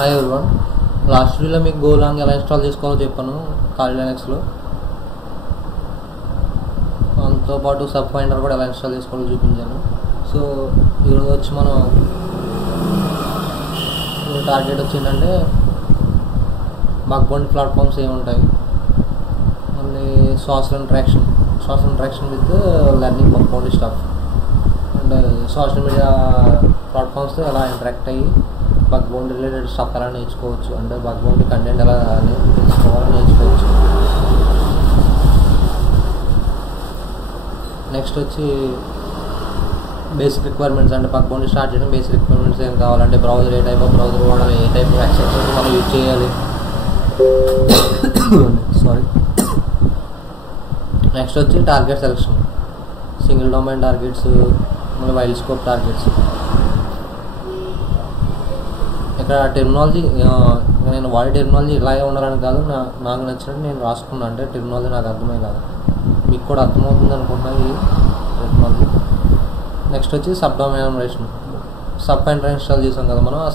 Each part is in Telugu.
Hi everyone. లాస్ట్ వీడియోలో మీకు గోలాంగ్ ఎలా ఇన్స్టాల్ చేసుకోవాలో చెప్పాను కాలి లైనక్స్లో. దాంతోపాటు సబ్ ఫైండర్ కూడా ఎలా ఇన్స్టాల్ చేసుకోవాలో చూపించాను. సో ఈరోజు వచ్చి మనం టార్గెట్ వచ్చి ఏంటంటే బగ్ బౌంటీ ప్లాట్ఫామ్స్ ఏముంటాయి మళ్ళీ social interaction with learning bug bounty staff and social media ప్లాట్ఫామ్స్తో ఎలా ఇంటరాక్ట్ అయ్యి బగ్ బౌంటీ రిలేటెడ్ స్టఫ్ ఎలా నేర్చుకోవచ్చు, అంటే బగ్ బౌంటీ కంటెంట్ ఎలా తెలుసుకోవాలో నేర్చుకోవచ్చు. నెక్స్ట్ వచ్చి బేసిక్ రిక్వైర్మెంట్స్, అంటే బగ్ బౌంటీ స్టార్ట్ చేయడం బేసిక్ రిక్వైర్మెంట్స్ ఏం కావాలంటే browser A type of browser వాడాలి, ఏ టైప్ ఆఫ్ ఎక్సెప్షన్స్ మనం యూజ్ చేయాలి. సారీ. నెక్స్ట్ వచ్చి target selection, single domain targets, మళ్ళీ వైల్డ్ స్కోప్ టార్గెట్స్. ఇక్కడ టెర్మినాలజీ నేను వాడే టెర్మినాలజీ ఇలాగే ఉండాలని కాదు, నాకు నచ్చినట్టు నేను రాసుకున్నాను. అంటే టెర్మినాలజీ నాకు అర్థమే కాదు, మీకు కూడా అర్థమవుతుంది అనుకుంటున్నాను ఈ టెర్మినాలజీ. నెక్స్ట్ వచ్చి sub domain enumeration, sub finder install చేసాం కదా మనం. ఆ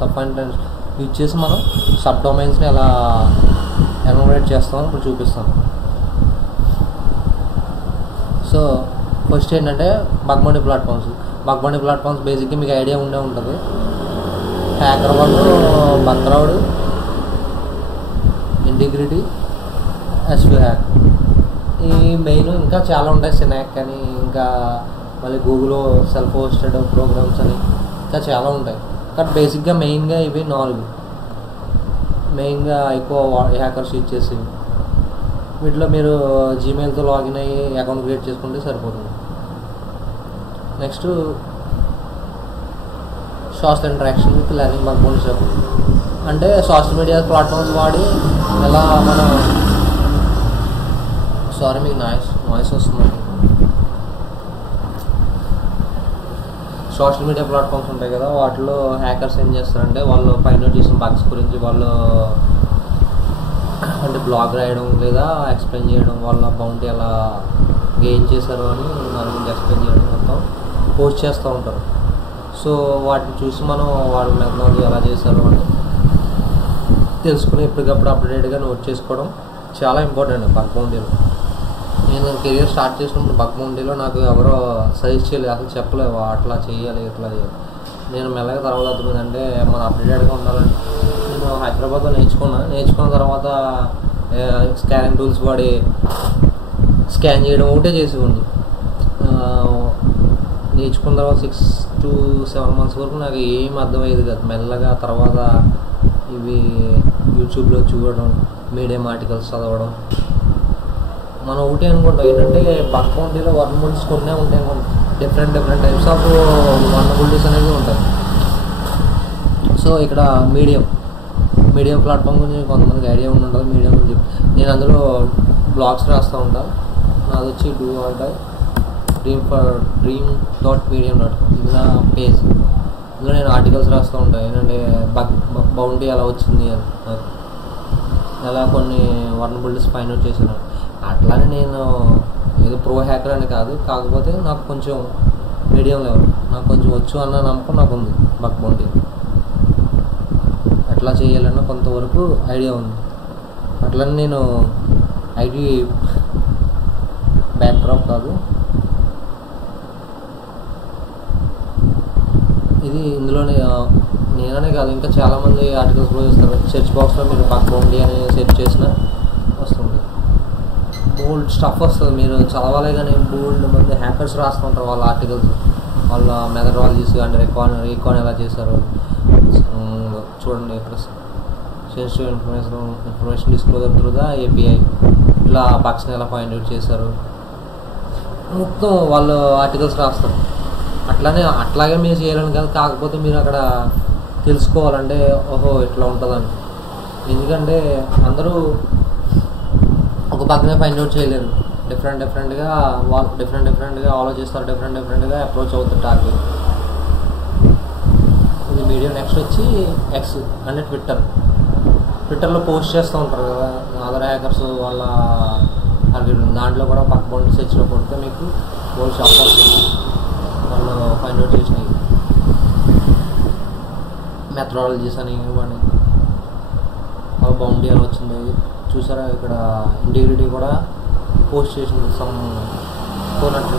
సబ్ ఫైండర్ యూజ్ చేసి మనం సబ్ డొమైన్స్ని ఎలా ఎన్యుమరేట్ చేస్తామని ఇప్పుడు చూపిస్తాను. సో ఫస్ట్ ఏంటంటే బగ్ బౌంటీ ప్లాట్ఫామ్స్ బేసిక్గా మీకు ఐడియా ఉండే ఉంటుంది. హ్యాకర్వన్, బక్రౌడ్, ఇంటిగ్రిటీ, ఎస్వి హ్యాక్, ఈ మెయిన్ ఇంకా చాలా ఉంటాయి. సినాక్ అని, ఇంకా మళ్ళీ గూగుల్లో సెల్ఫ్ హోస్టెడ్ ప్రోగ్రామ్స్ అని ఇంకా చాలా ఉంటాయి. కానీ బేసిక్గా మెయిన్గా ఇవి 4 మెయిన్గా ఎక్కువ హ్యాకర్స్ యూజ్ చేసేవి. వీటిలో మీరు జీమెయిల్తో లాగిన్ అయ్యి అకౌంట్ క్రియేట్ చేసుకుంటే సరిపోతుంది. Next social interaction with learning bug bounty staff, అంటే సోషల్ మీడియా ప్లాట్ఫామ్స్ వాడి ఎలా మనం మీకు నాయిస్ వస్తుంది. సోషల్ మీడియా ప్లాట్ఫామ్స్ ఉంటాయి కదా, వాటిలో హ్యాకర్స్ ఏం చేస్తారంటే వాళ్ళు ఫైండ్ అవుట్ చేసిన బగ్స్ గురించి వాళ్ళు అంటే బ్లాగ్ రాయడం లేదా ఎక్స్ప్లెయిన్ చేయడం, వాళ్ళ బౌంటీ ఎలా గెయిన్ చేశారు అని దాని గురించి ఎక్స్ప్లెయిన్ చేయడం మొత్తం పోస్ట్ చేస్తూ ఉంటారు. సో వాటిని చూసి మనం వాళ్ళ మెథడాలజీ ఎలా చేశారు అని తెలుసుకుని ఎప్పటికప్పుడు అప్డేట్గా నోట్ చేసుకోవడం చాలా ఇంపార్టెంట్ బగ్ బౌంటీలో. నేను కెరియర్ స్టార్ట్ చేసినప్పుడు బగ్ బౌంటీలో నాకు ఎవరో సజెస్ట్ చేయలేదు, అసలు చెప్పలేవు అట్లా చేయాలి ఇట్లా చేయాలి. నేను మెల్లగా తర్వాత అర్థమైందంటే మనం అప్డేటెడ్గా ఉండాలని నేను హైదరాబాద్లో నేర్చుకున్న తర్వాత స్కానింగ్ టూల్స్ వాడి స్కాన్ చేయడం ఒకటే చేసేవాడిని. నేర్చుకున్న తర్వాత 6 to 7 months వరకు నాకు ఏం అర్థమయ్యేది కాదు. మెల్లగా తర్వాత ఇవి యూట్యూబ్లో చూడడం, మీడియం ఆర్టికల్స్ చదవడం. మనం ఒకటి అనుకుంటాం ఏంటంటే బగ్ బౌంటీలో వర్నబుల్స్ కొన్నే ఉంటాయి, డిఫరెంట్ టైప్స్ ఆఫ్ వర్నబుల్టీస్ అనేవి ఉంటాయి. సో ఇక్కడ మీడియం ప్లాట్ఫామ్ గురించి కొంతమందికి ఐడియా ఉంటుంది. మీడియం గురించి నేను అందులో బ్లాగ్స్ రాస్తూ ఉంటాను. నాది వచ్చి dream.medium.com, ఇది నా పేజ్. ఇందులో నేను ఆర్టికల్స్ రాస్తూ ఉంటాను ఏంటంటే బగ్ బౌంటీ ఎలా వచ్చింది అని, ఎలా కొన్ని వర్నబుల్టీస్ ఫైండ్ అవుట్ చేశాను. అట్లానే నేను ఏదో ప్రో హ్యాకర్ అని కాదు, కాకపోతే నాకు కొంచెం మీడియం లెవెల్, నాకు కొంచెం వచ్చు అన్న నమ్మకం నాకు ఉంది. బగ్ బౌంటీ ఎట్లా చేయాలన్న కొంతవరకు ఐడియా ఉంది. అట్లనే నేను ఐటీ బ్యాక్డ్రాప్ కాదు ఇది. ఇందులోనే నేననే కాదు ఇంకా చాలామంది ఆర్టికల్స్ కూడా చేస్తారు. సెర్చ్ బాక్స్లో మీరు బగ్ బౌంటీ అని సెర్చ్ చేసినా వస్తుంది, బోల్డ్ స్టఫ్ వస్తుంది. మీరు చదవాలి కానీ బోల్డ్ మంది హ్యాకర్స్ రాస్తుంటారు వాళ్ళ ఆర్టికల్స్, వాళ్ళ మెథడాలజీస్ అంటే రీకాన్ ఎలా చేశారు చూడండి. ఇక్కడ sensitive information disclosure through the API, ఇలా బగ్స్ని ఎలా ఫైండ్ అవుట్ చేశారు మొత్తం వాళ్ళు ఆర్టికల్స్ రాస్తారు. అట్లాగే మీరు చేయాలని కాదు, కాకపోతే మీరు అక్కడ తెలుసుకోవాలంటే ఓహో ఇట్లా ఉంటుందని. ఎందుకంటే అందరూ ఒక బగ్నే ఫైండ్ అవుట్ చేయలేరు, డిఫరెంట్గా వాళ్ళు డిఫరెంట్గా ఆలోచిస్తారు, డిఫరెంట్గా అప్రోచ్ అవుతారు టార్గెట్. ఇది మీడియం. నెక్స్ట్ వచ్చి X అంటే ట్విట్టర్లో పోస్ట్ చేస్తూ ఉంటారు కదా అదర్ హ్యాకర్స్ వాళ్ళ టార్గెట్. దాంట్లో కూడా బగ్ బౌంటీ సెర్చ్లో కొడితే మీకు బోల్డ్ షాప్ వస్తుంది వాళ్ళు ఫైండ్ అవుట్ చేసినాయి. మెథడాలజీస్ అని ఇవన్నీ బౌండరీ అని వచ్చింది చూసారా. ఇక్కడ ఇంటిగ్రిటీ కూడా పోస్ట్ చేసింది సమ్ 400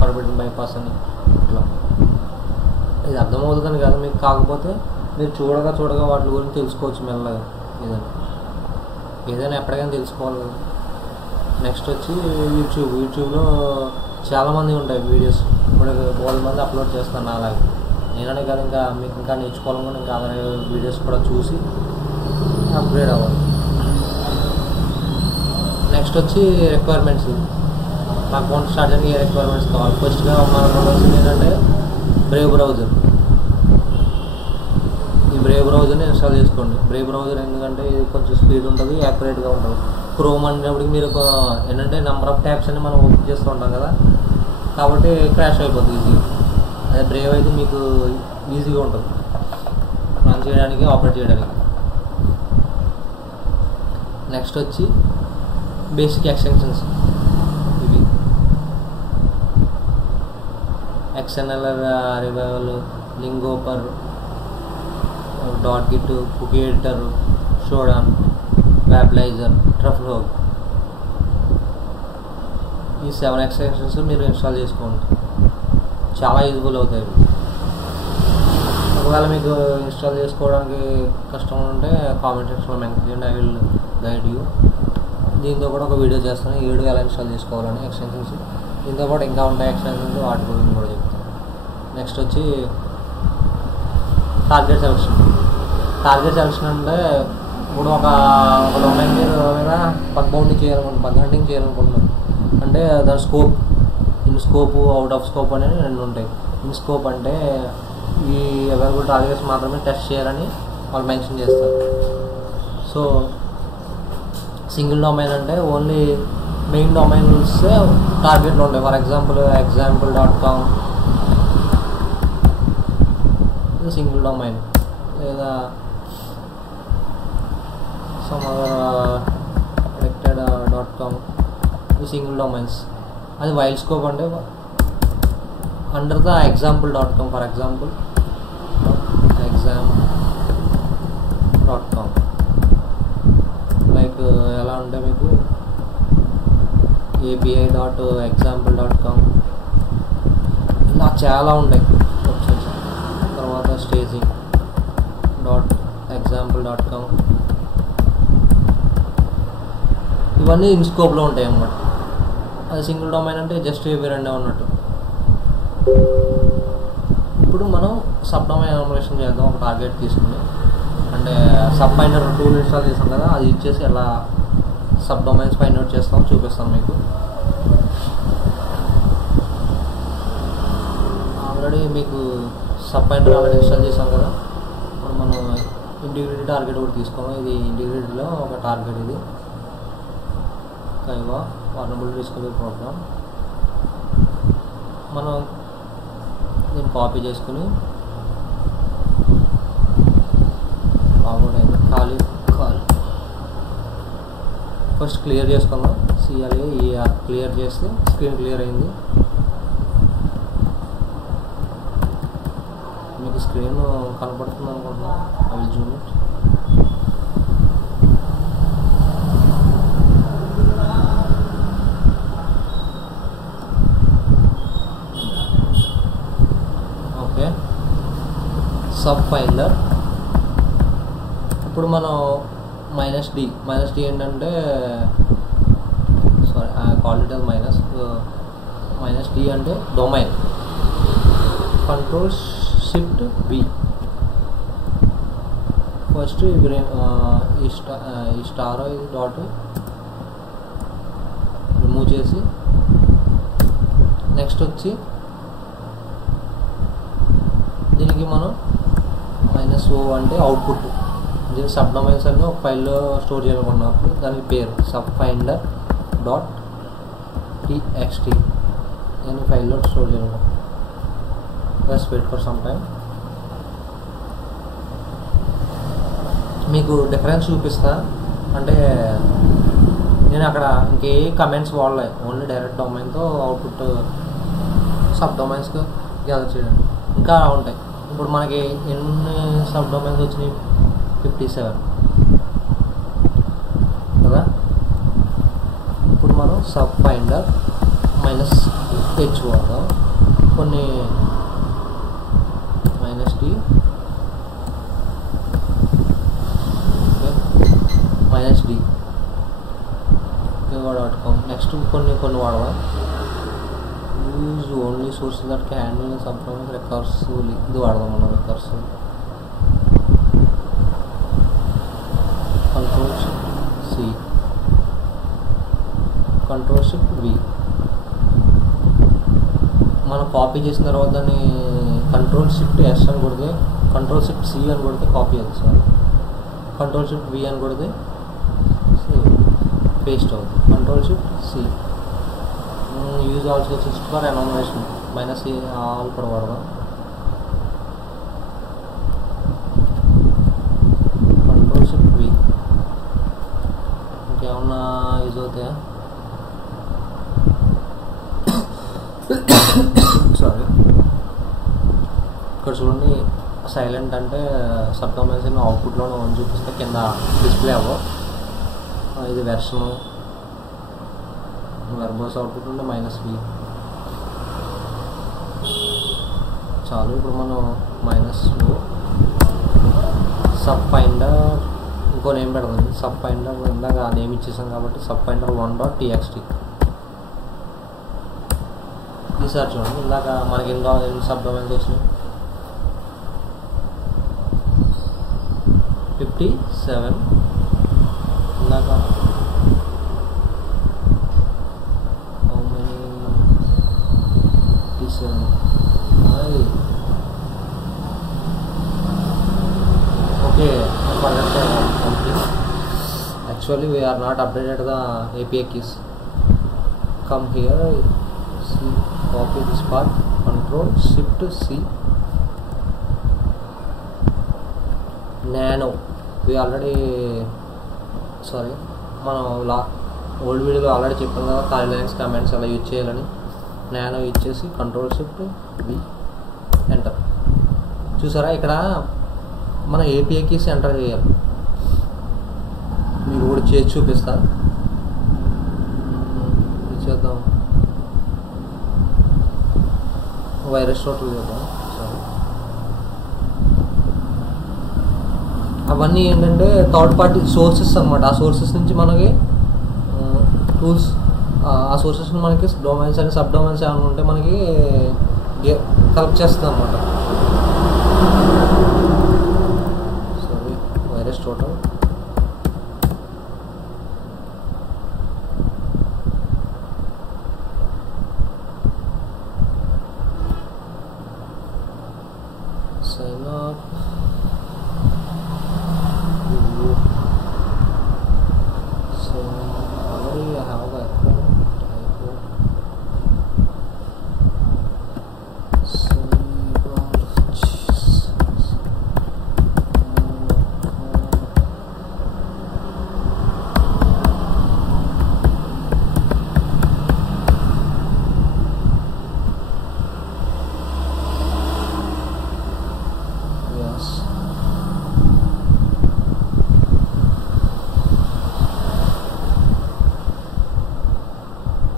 పర్మిటెడ్ బైపాస్ అని. ఇట్లా ఇది అర్థమవుతుందని కాదు మీకు, కాకపోతే మీరు చూడగా వాటి గురించి తెలుసుకోవచ్చు మెల్లగా. ఏదైనా ఎప్పటికైనా తెలుసుకోవాలి కదా. నెక్స్ట్ వచ్చి యూట్యూబ్లో చాలామంది ఉంటాయి వీడియోస్, ఇప్పుడు 100 మంది అప్లోడ్ చేస్తాను. అలాగే నేననే కాదు, ఇంకా మీకు ఇంకా నేర్చుకోవాలనుకుని ఇంకా అదే వీడియోస్ కూడా చూసి అప్గ్రేడ్ అవ్వాలి. నెక్స్ట్ వచ్చి రిక్వైర్మెంట్స్. మా అకౌంట్ స్టార్ట్ చేయడానికి ఏ రిక్వైర్మెంట్స్ కావాలి? ఫస్ట్గా మనకు కావాల్సింది ఏంటంటే బ్రేవ్ బ్రౌజర్. ఈ బ్రేవ్ బ్రౌజర్ని ఇన్స్టాల్ చేసుకోండి. బ్రేవ్ బ్రౌజర్ ఎందుకంటే ఇది కొంచెం స్పీడ్ ఉంటుంది, యాక్యురేట్గా ఉంటుంది. క్రోమ్ అనేటప్పటికి మీరు ఏంటంటే నెంబర్ ఆఫ్ ట్యాబ్స్ అని మనం ఓపెన్ చేస్తూ ఉంటాం కదా, కాబట్టి క్రాష్ అయిపోతుంది ఈజీగా. అదే బ్రేవ్ అయితే మీకు ఈజీగా ఉంటుంది రన్ చేయడానికి, ఆపరేట్ చేయడానికి. నెక్స్ట్ వచ్చి బేసిక్ ఎక్స్టెన్షన్స్. ఇవి XNLR, రివైవల్, లింగోపర్, dot git, cookie editor, Shodan, Wappalyzer, ట్రఫ్లోగ్. ఈ 7 ఎక్స్టెన్షన్స్ మీరు ఇన్స్టాల్ చేసుకోండి, చాలా యూజ్ఫుల్ అవుతాయి. ఒకవేళ మీకు ఇన్స్టాల్ చేసుకోవడానికి కష్టం ఉంటే కామెంట్ సెక్షన్లో మెన్షన్ చేయండి, ఐ విల్ గైడ్ యూ. దీంతో కూడా ఒక వీడియో చేస్తాను, 7 ఎలా ఇన్స్టాల్ చేసుకోవాలని ఎక్స్టెన్షన్స్. దీంతో పాటు ఇంకా ఉంటాయి ఎక్స్టెన్షన్స్, వాటి గురించి కూడా చెప్తాను. నెక్స్ట్ వచ్చి టార్గెట్ సెలక్షన్. టార్గెట్ సెలక్షన్ అంటే ఇప్పుడు ఒక డొమైన్ మీద బగ్ బౌండింగ్ చేయాలనుకుంటున్నాం అంటే దాని scope, in scope, out of scope అనేవి 2 ఉంటాయి. ఇన్ స్కోప్ అంటే ఈ అవైలబుల్ టార్గెట్స్ మాత్రమే టెస్ట్ చేయాలని వాళ్ళు మెన్షన్ చేస్తారు. సో సింగిల్ డొమైన్ అంటే ఓన్లీ మెయిన్ డొమైన్స్ టార్గెట్లు ఉంటాయి. ఫర్ ఎగ్జాంపుల్ example.com ఇది సింగిల్ డొమైన్, లేదా సమ్ అదర్ predicted.com ఇది సింగిల్ డొమైన్స్. అది వైల్డ్ స్కోప్ అంటే under the example.com. For example exam.com like ఎలా అంటే మీకు API.example.com ఇలా చాలా ఉంటాయి ఆప్షన్స్. తర్వాత staging.example.com ఇవన్నీ ఇన్ స్కోప్లో ఉంటాయి అన్నమాట. అది సింగిల్ డొమైన్ అంటే జస్ట్ ఇవి 2 ఉన్నట్టు. ఇప్పుడు మనం సబ్ డొమైన్ ఎన్యుమరేషన్ చేద్దాం. ఒక టార్గెట్ తీసుకుని అంటే సబ్ ఫైండర్ టూల్ ఇన్స్టాల్ చేస్తాం కదా, అది ఇచ్చేసి ఎలా సబ్ డొమైన్స్ ఫైండ్ అవుట్ చేస్తాం చూపిస్తాను మీకు. ఆల్రెడీ మీకు సబ్ ఫైండర్ ఆల్రెడీ ఇన్స్టాల్ చేసాం కదా. ఇప్పుడు మనం ఇంటిగ్రిటీ టార్గెట్ కూడా తీసుకోము. ఇది ఇంటిగ్రిటీలో ఒక టార్గెట్. ఇది కైవా వార్నబుల్ డిస్కవరీ ప్రోగ్రామ్. మనం దీన్ని కాపీ చేసుకుని ఖాళీ ఫస్ట్ క్లియర్ చేసుకుందాం. CLAER క్లియర్ చేస్తే స్క్రీన్ క్లియర్ అయింది. మీకు స్క్రీన్ కనపడుతుంది అనుకుంటున్నా. I will Zoom it. Okay, sub finder. ఇప్పుడు మనం -D ఏంటంటే sorry call it as -D అంటే డొమైన్. Ctrl+Shift+V. ఫస్ట్ ఈ స్టార్ ఇది డాట్ రిమూవ్ చేసి, నెక్స్ట్ వచ్చి దీనికి మనం -O అంటే అవుట్పుట్. దీని సబ్ డొమైన్స్ అన్ని ఒక ఫైల్లో స్టోర్ చేయాలనుకున్నప్పుడు దానికి పేరు subfinder.txt నేను ఫైల్లో స్టోర్ చేయాలనుకున్నాను. Just wait for some time. మీకు డిఫరెన్స్ చూపిస్తా. అంటే నేను అక్కడ ఇంకే కమెంట్స్ వాడలేదు, ఓన్లీ డైరెక్ట్ డొమైన్తో అవుట్పుట్ సబ్ డొమైన్స్కి గ్యాదర్ చేయడానికి. ఇంకా ఉంటాయి. ఇప్పుడు మనకి ఎన్ని సబ్ డొమైన్స్ వచ్చినాయి? 57 కదా. ఇప్పుడు మనం సబ్ ఫైండర్ -h వాడదాం, కొన్ని -d -d .com. నెక్స్ట్ కొన్ని వాడదాం. Use only source that can handle sub domains recursively. ఇది వాడదాం మనం, రికర్సివ్. Ctrl+C, Ctrl+V. మనం కాపీ చేసిన తర్వాత దాన్ని Ctrl+S అని కొడితే, Ctrl+C అని కొడితే కాపీ అవుతుంది. సారీ, Ctrl+V అని కొడితే పేస్ట్ అవుతుంది. Ctrl+C. యూజ్ ఆల్సో సిస్ట్ ఫర్ ఎనామినేషన్ -a ఆల్ కూడా వాడదాం. Ctrl+V. ఇంకేమన్నా యూజ్ అవుతాయా? సారీ, ఇక్కడ చూడండి, సైలెంట్ అంటే సబ్ డొమైన్స్ అవుట్పుట్లో చూపిస్తే కింద డిస్ప్లే అవ్వవు. ఇది వెర్షన్, వెర్బోస్ అవుట్పుట్ ఉంటే -v. చాలు. ఇప్పుడు మనం -o సబ్ ఫైండర్ ఇంకో నేమ్ పెడదాం. సబ్ ఫైండర్ ఇందాక నేమ్ ఇచ్చేసాం కాబట్టి సబ్ ఫైండర్ 1.txt. ఈసారి చూడండి, ఇందాక మనకి ఎన్ని సబ్ డొమైన్స్ వచ్చినాయి? 57. ఇందాక how many? 57. Okay, actually we are not updated the API keys. Come here, see, copy this part, Ctrl+Shift+C. Nano, we already, sorry, మనం ఓల్డ్ వీడియోలో ఆల్రెడీ చెప్పాం కదా, ఖాళీ లైన్స్ కమెంట్స్ అలా యూజ్ చేయాలని. నానో యూజ్ చేసి Ctrl+Shift+V, ఎంటర్. చూసారా, ఇక్కడ మన API కీస్ ఎంటర్ చేయాలి. మీకు కూడా చేసి చూపిస్తా. చేద్దాం, వైరస్ టోటల్ చేద్దాం. అవన్నీ ఏంటంటే థర్డ్ పార్టీ సోర్సెస్ అనమాట. ఆ సోర్సెస్ నుంచి మనకి టూల్స్, ఆ సోర్సెస్ మనకి డొమైన్స్ అని సబ్ డొమైన్స్ ఏమైనా ఉంటే మనకి కలెక్ట్ చేస్తుంది అనమాట. Sorry, virus total. Sign up.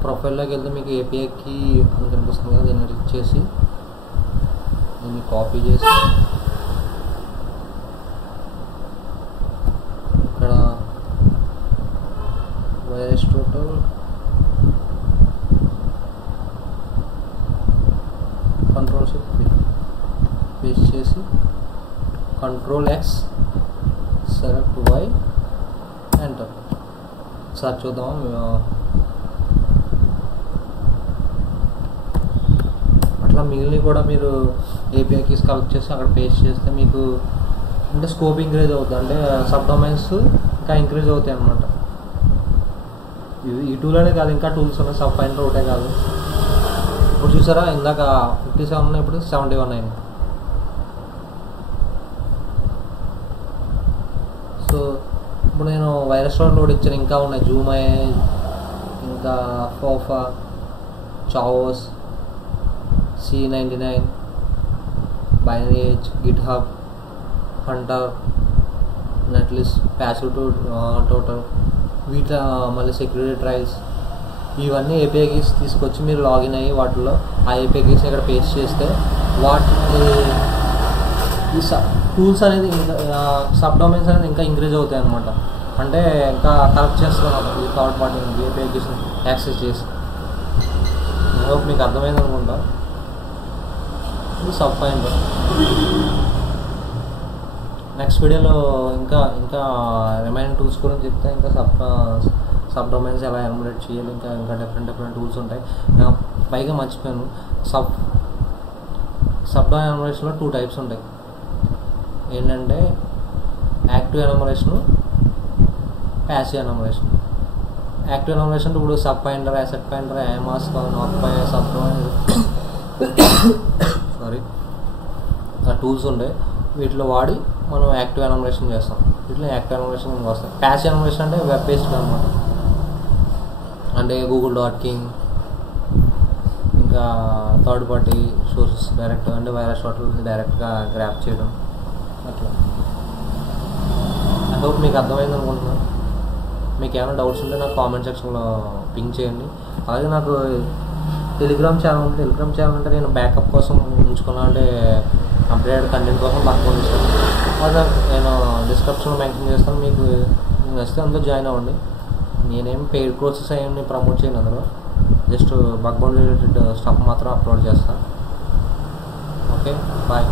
ప్రొఫైల్లోకి వెళ్తే మీకు API కీ అని కనిపిస్తుంది కదా, దీన్ని రిచ్ చేసి దీన్ని కాపీ చేసి ఇక్కడ వైరస్ టోటల్ Ctrl+Shift+V పేస్ట్ చేసి Ctrl+X select Y, enter. Sir చూద్దాం. అట్లా మిగిలిన కూడా మీరు API కీస్ కలెక్ట్ చేసి అక్కడ పేస్ట్ చేస్తే మీకు అంటే స్కోప్ ఇంక్రీజ్ అవుతుంది, అంటే సబ్ డొమైన్స్ ఇంకా ఇంక్రీజ్ అవుతాయి అన్నమాట. ఈ టూల్ అనే కాదు, ఇంకా టూల్స్ ఉన్నాయి. సబ్ ఫైండర్ ఒకటే కాదు. ఇప్పుడు చూసారా, ఇందాక 57 ఉన్నాయి, ఇప్పుడు 71 అయింది. సో ఇప్పుడు నేను వైరస్ లోడ్ ఇచ్చాను, ఇంకా ఉన్నాయి. జూమై, ఇంకా ఫోఫా, chaos, C99, binary edge, GitHub, hunter, netlist, passive total, వీటి మళ్ళీ సెక్యూరిటీ ట్రయల్స్, ఇవన్నీ ఏపీఐ కీస్ తీసుకొచ్చి మీరు లాగిన్ అయ్యి వాటిలో ఆ ఏపీఐ కీస్ని ఇక్కడ పేస్ట్ చేస్తే వాటి ఈ టూల్స్ అనేది ఇంకా సబ్ డొమైన్స్ అనేది ఇంకా ఇంక్రీజ్ అవుతాయి అన్నమాట. అంటే ఇంకా కలెక్ట్ చేస్తున్నాం ఈ థర్డ్ పార్టీ ఏపీఐ కీస్ని యాక్సెస్ చేసి. హోప్ మీకు అర్థమైంది అనుకుంటా. ఇది సబ్ ఫైండర్. నెక్స్ట్ వీడియోలో ఇంకా రిమైనింగ్ టూల్స్ గురించి చెప్తే ఇంకా సబ్ డొమైన్స్ ఎలా ఎన్యుమరేట్ చేయాలి, ఇంకా డిఫరెంట్ టూల్స్ ఉంటాయి. పైగా మర్చిపోయాను, సబ్ ఎన్యుమరేషన్లో 2 టైప్స్ ఉంటాయి. ఏంటంటే active enumeration, passive enumeration. Active enumeration ఇప్పుడు sub finder, asset finder, AMASK, NOCPy, sub sorry ఆ టూల్స్ ఉంటాయి. వీటిలో వాడి మనం యాక్టివ్ ఎన్యుమరేషన్ చేస్తాం. వీటిలో యాక్టివ్ ఎన్యుమరేషన్ వస్తాయి. ప్యాసివ్ ఎన్యుమరేషన్ అంటే వెబ్ బేస్డ్ అనమాట. అంటే google.king, ఇంకా థర్డ్ పార్టీ సోర్సెస్ డైరెక్ట్ అంటే వైరస్ వాటర్ డైరెక్ట్గా గ్రాప్ చేయడం అట్లా. ఐ హోప్ మీకు అర్థమైంది అనుకుంటున్నాను. మీకు ఏమైనా డౌట్స్ ఉంటే నాకు కామెంట్ సెక్షన్లో పింక్ చేయండి. అలాగే నాకు టెలిగ్రామ్ ఛానల్ ఉంది. టెలిగ్రామ్ ఛానల్ అంటే నేను బ్యాకప్ కోసం ఉంచుకున్నా, అంటే అప్డేటెడ్ కంటెంట్ కోసం పక్కన ఉంచుతాను. అది నేను డిస్క్రిప్షన్లో మెన్షన్ చేస్తాను. మీకు నచ్చితే అందులో జాయిన్ అవ్వండి. నేనేం పెయిడ్ కోర్సెస్ అవన్నీ ప్రమోట్ చేయను. అందులో just bug boundary related stuff మాత్రం అప్లోడ్ చేస్తాను. Okay, bye.